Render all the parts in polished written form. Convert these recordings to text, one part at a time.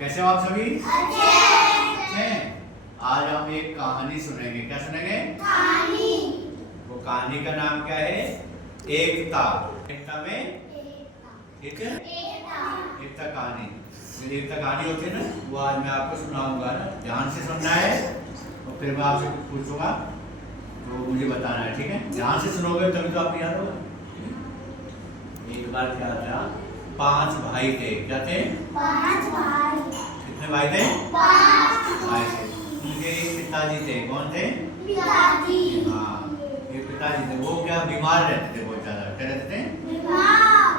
कैसे हो आप सभी? अच्छे। आज हम एक कहानी सुनेंगे। क्या सुनेंगे? कहानी। वो कहानी का नाम क्या है? एकता। एकता में ठीक है, एकता कहानी। एकता कहानी होती है ना, वो आज मैं आपको सुनाऊंगा ना, ध्यान से सुनना है और फिर मैं आपसे पूछूंगा तो मुझे बताना है, ठीक है? ध्यान से सुनोगे तभी तो आपको याद होगा। एक बार क्या था, 5 भाई थे। क्या थे? 5 भाई। कितने भाई थे? 5 भाई थे। उनके एक पिताजी थे। कौन थे? पिताजी। हाँ, एक पिताजी थे। वो क्या बीमार रहते थे बहुत ज्यादा। क्या रहते थे? बीमार।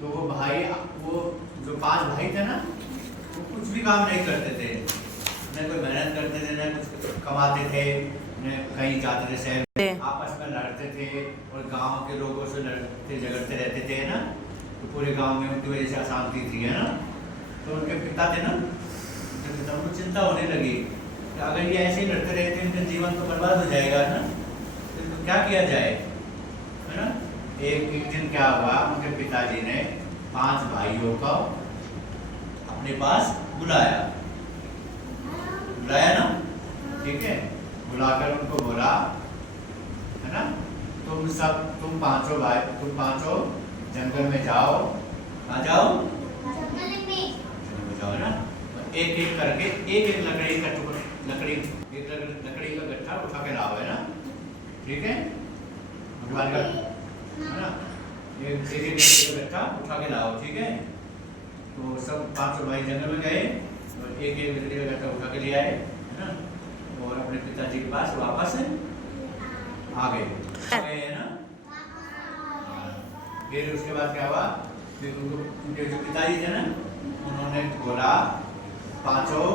तो वो भाई, वो जो 5 भाई थे ना, वो कुछ भी काम नहीं करते थे। न कोई मेहनत करते थे, न कुछ कमाते थे, न कहीं जाते थे शहर में। आपस में लड़ते थे और गांव के लोगों से लड़ते झगड़ते रहते थे ना, तो पूरे गांव में उनकी वजह से अशांति थी, है ना। तो उनके पिता थे ना, उनके पिता को चिंता होने लगी कि अगर ये ऐसे ही लड़ते रहते हैं, इनका जीवन तो बर्बाद हो जाएगा ना, तो क्या किया जाए, है ना। एक दिन क्या हुआ, उनके पिताजी ने 5 भाइयों को अपने पास बुलाया ना, ठीक है। बुलाकर उनको बोला, है ना, तुम पांचों भाई, तुम पांचों जंगल में जाओ। कहाँ जाओ? जंगल में जाओ ना। एक एक करके एक लकड़ी का टुकड़ा, लकड़ी का गट्ठा उठा के लाओ, है ना, ठीक है। भगवान का, है ना, एक लकड़ी का गट्ठा उठा के लाओ, ठीक है। तो सब 5 भाई जंगल में गए और एक लकड़ी का गट्ठा उठा के ले आए, है ना, और अपने पिताजी के पास वापस आ गए, है ना। फिर उसके बाद क्या हुआ, फिर उनके जो पिताजी थे ना, उन्होंने बोला, पांचों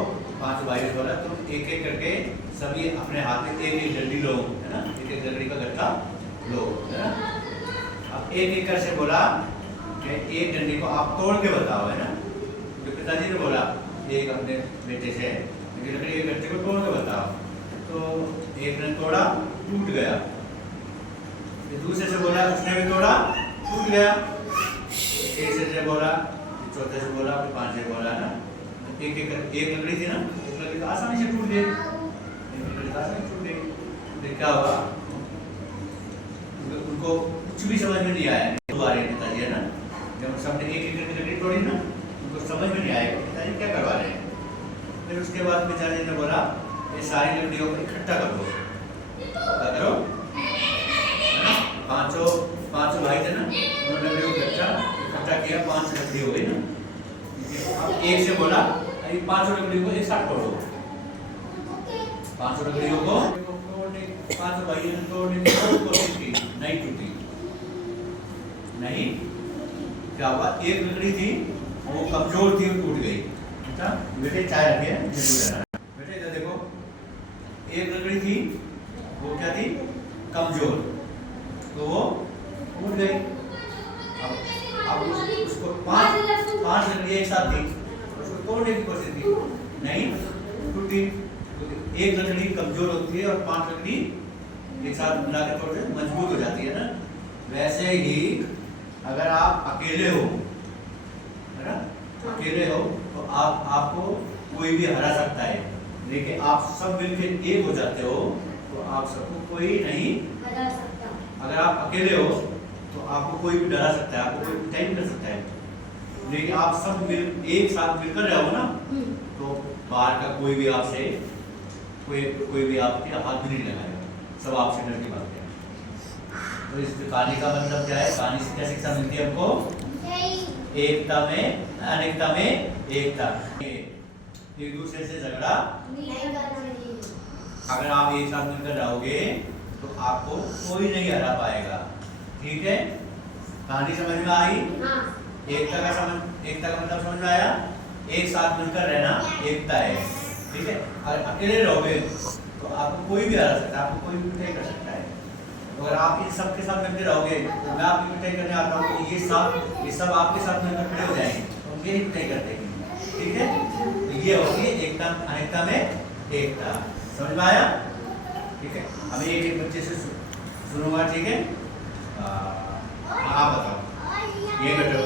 भाई बोला, तुम एक एक करके सभी अपने हाथ में एक डंडी लो, है ना, एक लकड़ी का गट्ठा लो, है ना। अब एक कर से बोला कि एक डंडी को आप तोड़ के बताओ, है ना। जो पिताजी ने बोला एक अपने बेटे से, लकड़ी के गट्ठे को तोड़ के बताओ। तो एक ने तोड़ा, टूट गया। दूसरे से बोला, उसने भी तोड़ा, टूट गया। तीसरे से बोला, चौथे से बोला, फिर 5 से बोला ना। एक लकड़ी थी ना, एक लकड़ी तो आसानी से टूट गई, फिर क्या हुआ, उनको कुछ भी समझ में नहीं आया। दोबारा पिताजी, है ना, जब सबने एक लकड़ी तोड़ी ना, उनको समझ में नहीं आया पिताजी क्या करवा रहे हैं। फिर उसके बाद पिताजी ने बोला, ये सारी लकड़ियों को इकट्ठा करो, है ना। पांचों भाई थे ना, उन्होंने लकड़ियों को इकट्ठा किया, 5 लकड़ी हो गई ना। अब एक से बोला, 5 लकड़ियों को एक साथ तोड़ो। 5 लकड़ियों को तोड़ने, 5 भाइयों ने तोड़ने की कोशिश की, नहीं टूटी। नहीं, क्या हुआ, एक लकड़ी थी वो कमजोर थी, वो टूट गई। अच्छा बेटे, चाय रखिए, बेटे इधर देखो, एक लकड़ी थी वो क्या थी, कमजोर, तो वो टूट गई। अब उसको 5 लकड़ी एक साथ थी, उसको तोड़ने की कोशिश की, नहीं टूटी। तो एक लकड़ी कमजोर होती है और 5 लकड़ी एक साथ मिलाकर तोड़ते मजबूत हो जाती है ना। वैसे ही अगर आप अकेले हो, है ना, अकेले हो तो आपको कोई भी हरा सकता है, लेकिन आप सब मिलकर एक हो जाते हो तो आप सबको कोई नहीं हरा सकता। अगर आप अकेले हो तो आपको कोई भी डरा सकता है, आपको कोई पिटाई नहीं कर सकता है। लेकिन आप सब एक साथ मिलकर रहो ना, तो बाहर का कोई भी आपसे कोई भी आपके हाथ भी नहीं लगाएगा, सब आपसे डर की बात है। तो इस कहानी का मतलब क्या है, कहानी से क्या शिक्षा मिलती है हमको? एकता में अनेकता में एकता। एक दूसरे से झगड़ा नहीं करना। अगर आप एक साथ मिलकर रहोगे तो आपको कोई नहीं हरा पाएगा, ठीक है। कहानी समझ में आई? एकता का मतलब समझ में आया? एक साथ मिलकर रहना एकता है, ठीक है। अगर अकेले रहोगे तो आपको कोई भी हरा सकता है, आपको कोई भी पिटाई कर सकता है। अगर आप इन सब के साथ मिलकर रहोगे, तो मैं आपकी पिटाई करने आता हूँ तो ये सब आपके साथ मिलकर खड़े हो जाएंगे, तो ये पिटाई करते हैं, ठीक है। तो ये होगी एकता, अनेकता में एकता। समझ में आया? ठीक है। अब एक बच्चे से सुनूंगा, ठीक है। आप बताओ, ये बेटो